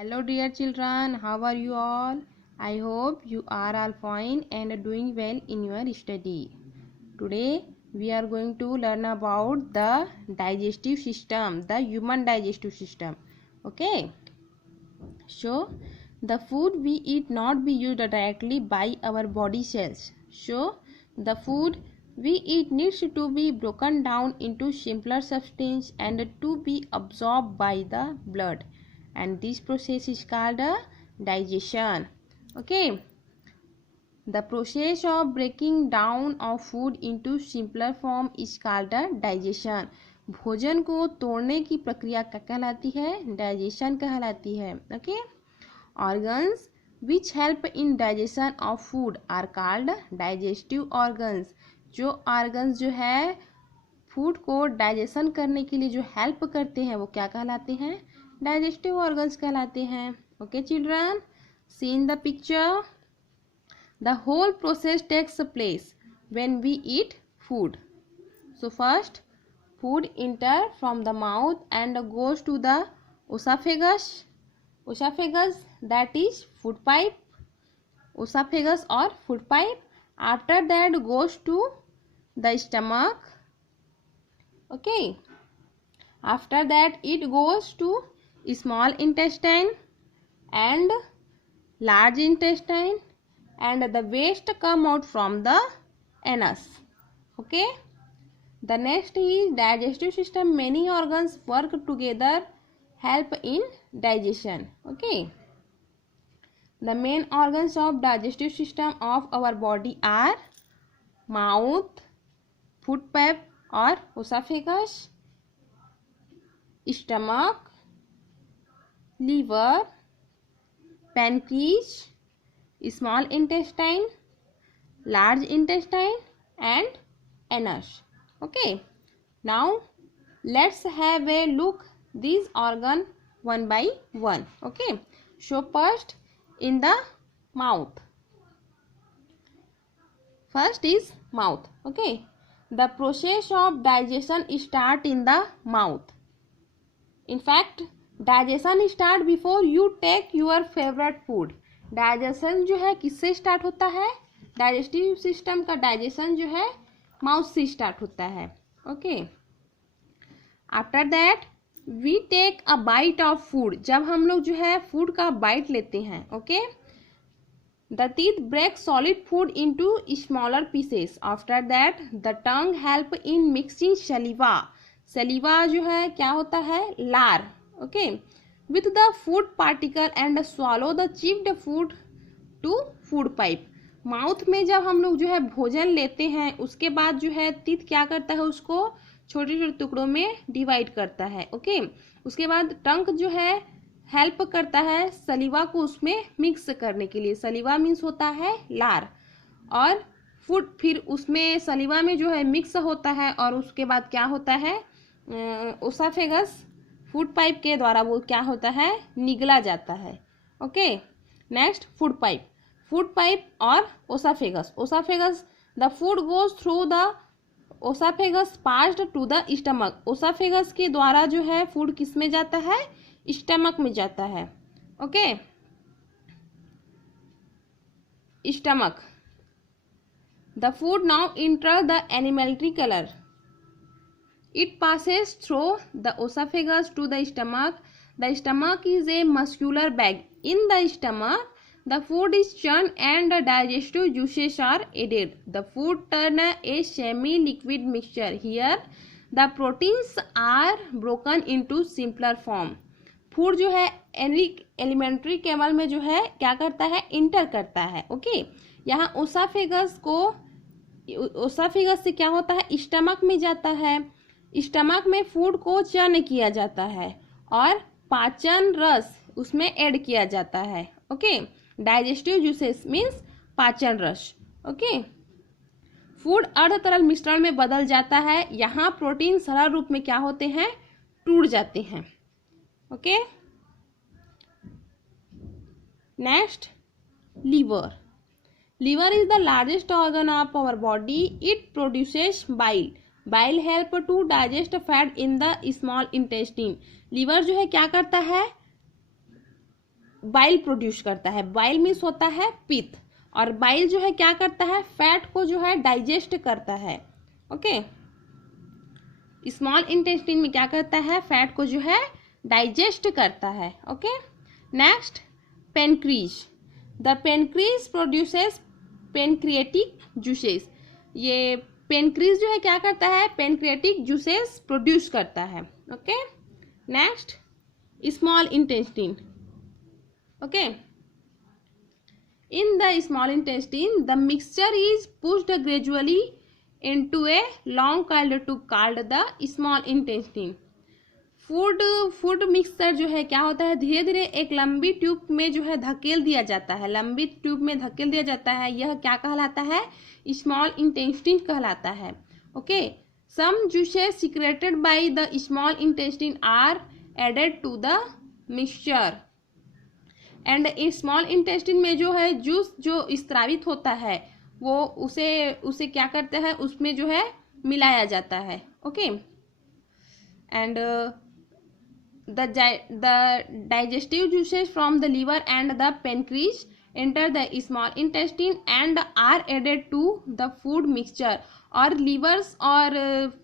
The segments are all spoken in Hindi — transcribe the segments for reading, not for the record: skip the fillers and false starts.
Hello dear children, how are you all? I hope you are all fine and doing well in your study. Today we are going to learn about the digestive system, the human digestive system. Okay? So the food we eat not be used directly by our body cells. So the food we eat needs to be broken down into simpler substance and to be absorbed by the blood, and this process is called digestion. Okay, the process of breaking down of food into simpler form is called digestion. भोजन को तोड़ने की प्रक्रिया क्या कहलाती है? डाइजेशन कहलाती है. Okay, organs which help in digestion of food are called digestive organs. जो organs जो है फूड को डाइजेशन करने के लिए जो हेल्प करते हैं वो क्या कहलाते हैं? डाइजेस्टिव ऑर्गन्स कहलाते हैं. Okay children, see in the picture. The whole process takes place when we eat food. So first food enter from the mouth and goes to the esophagus. Esophagus, that is food pipe. Esophagus or food pipe. After that goes to the stomach. Okay, after that it goes to small intestine and large intestine, and the waste come out from the anus. Okay, the next is digestive system. Many organs work together, help in digestion. Okay, the main organs of digestive system of our body are mouth, food pipe or esophagus, stomach, liver, pancreas, small intestine, large intestine and anus. Okay, now let's have a look these organ one by one. Okay, so first in the mouth. First is mouth. Okay, the process of digestion start in the mouth. In fact, digestion start before you take your favorite food. Digestion जो है किससे स्टार्ट होता है? डाइजेस्टिव सिस्टम का डाइजेशन जो है माउथ से स्टार्ट होता है. Okay, after that we take a bite of food. जब हम लोग जो है फूड का बाइट लेते हैं. Okay, the teeth break solid food into smaller pieces. After that the tongue help in mixing saliva. Saliva जो है क्या होता है? लार. Okay, with the food particle and swallow the chipped food to food pipe. Mouth में जब हम लोग जो है भोजन लेते हैं उसके बाद जो है टीथ क्या करता है? उसको छोटे छोटे टुकड़ों में डिवाइड करता है. ओके, उसके बाद टंग जो है हेल्प करता है सलीवा को उसमें मिक्स करने के लिए. सलीवा मीन्स होता है लार, और फूड फिर उसमें सलीवा में जो है मिक्स होता है और उसके बाद क्या होता है? ओसाफेगस फूड पाइप के द्वारा वो क्या होता है? निगला जाता है. Okay, next food pipe. Food pipe और oesophagus. Oesophagus, the food goes through the oesophagus passed to the stomach. Oesophagus के द्वारा जो है फूड किस में जाता है? स्टमक में जाता है. Okay, stomach. The food now enter the alimentary colour. It passes through the esophagus to the stomach. The stomach is a muscular bag. In the stomach, the food is churned and the digestive juices are added. The food turns a semi-liquid mixture. Here, the proteins are broken into simpler form. Food जो है एलिमेंट्री कैमल में जो है क्या करता है? इंटर करता है. ओके, यहाँ ओसाफेगस से क्या होता है? स्टमक में जाता है. स्टमक में फूड को चर्न किया जाता है और पाचन रस उसमें ऐड किया जाता है. ओके, डाइजेस्टिव जूसेस मीन्स पाचन रस. ओके, फूड अर्ध तरल मिश्रण में बदल जाता है. यहाँ प्रोटीन सरल रूप में क्या होते हैं? टूट जाते हैं. Okay, next liver. Liver is the largest organ of our body. It produces bile. Bile help to digest fat in the small intestine. Liver जो है क्या करता है? बाइल प्रोड्यूस करता है। बाइल मीन्स होता है पित्त, और बाइल जो है क्या करता है, फैट को जो है डाइजेस्ट करता है। ओके, स्मॉल इंटेस्टाइन में क्या करता है, फैट को जो है डाइजेस्ट करता है। Okay, next pancreas. The pancreas produces pancreatic juices. ये पेनक्रीज जो है क्या करता है, पेनक्रिएटिक जूसेस प्रोड्यूस करता है। Okay, next small intestine. Okay, in the small intestine the mixture is pushed gradually into a long coiled tube called the small intestine. Food mixture जो है क्या होता है, धीरे धीरे एक लंबी ट्यूब में जो है धकेल दिया जाता है, लंबी ट्यूब में धकेल दिया जाता है। यह क्या कहलाता है, स्मॉल इंटेस्टाइन कहलाता है। Okay, some juices secreted by the small intestine are added to the mixture and small intestine में जो है जूस जो स्त्रावित होता है वो उसे क्या करते हैं, उसमें जो है मिलाया जाता है। Okay, and the digestive juices from the liver and the pancreas enter the small intestine and are added to the food mixture. और लीवर्स और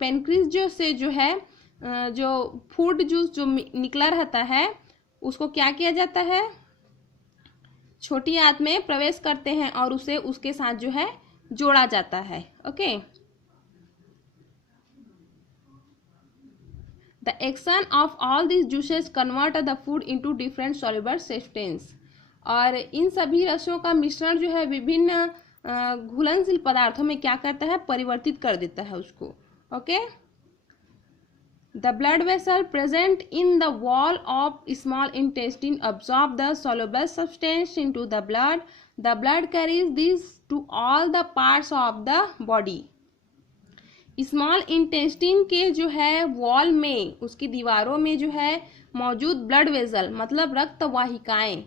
पेनक्रीज जो से जो है जो फूड जूस जो निकला रहता है उसको क्या किया जाता है, छोटी आंत में प्रवेश करते हैं और उसे उसके साथ जो है जोड़ा जाता है। Okay, the action of all this juices convert the food into different soluble substance. और इन सभी रसों का मिश्रण जो है विभिन्न घुलनशील पदार्थों में क्या करता है, परिवर्तित कर देता है उसको। Okay, the blood vessel present in the wall of small intestine absorb the soluble substance into the blood. The blood carries this to all the parts of the body. Small intestine के जो है वॉल में, उसकी दीवारों में जो है मौजूद ब्लड वेसल मतलब रक्त वाहिकाएं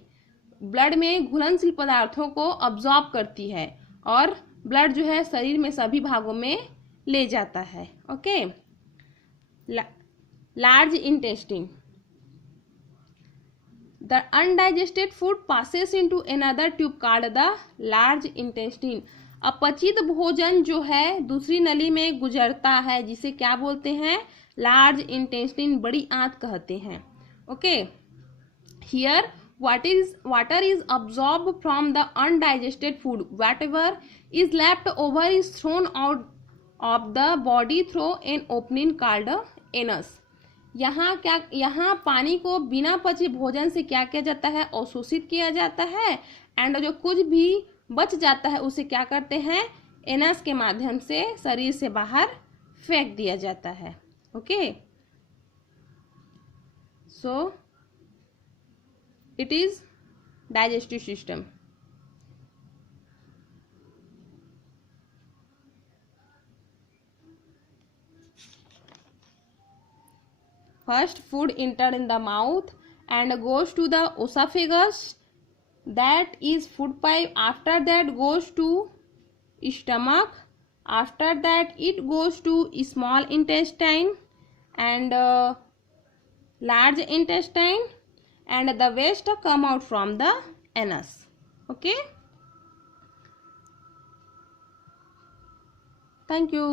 ब्लड में घुलनशील पदार्थों को अब्जॉर्ब करती है और ब्लड जो है शरीर में सभी भागों में ले जाता है। Okay, large intestine. The undigested food passes into another tube called the large intestine. अपचित भोजन जो है दूसरी नली में गुजरता है जिसे क्या बोलते हैं, लार्ज इंटेस्टाइन, बड़ी आंत कहते हैं। Okay, here water is absorbed from the undigested food. Whatever is left over is thrown out of the body through an opening called anus. यहाँ पानी को बिना पचे भोजन से क्या किया जाता है, अवशोषित किया जाता है, एंड जो कुछ भी बच जाता है उसे क्या करते हैं, एनस के माध्यम से शरीर से बाहर फेंक दिया जाता है। Okay, so it is digestive system. First, food entered in the mouth and goes to the esophagus, that is food pipe. After that goes to stomach. After that it goes to small intestine and large intestine, and the waste come out from the anus. Okay, thank you.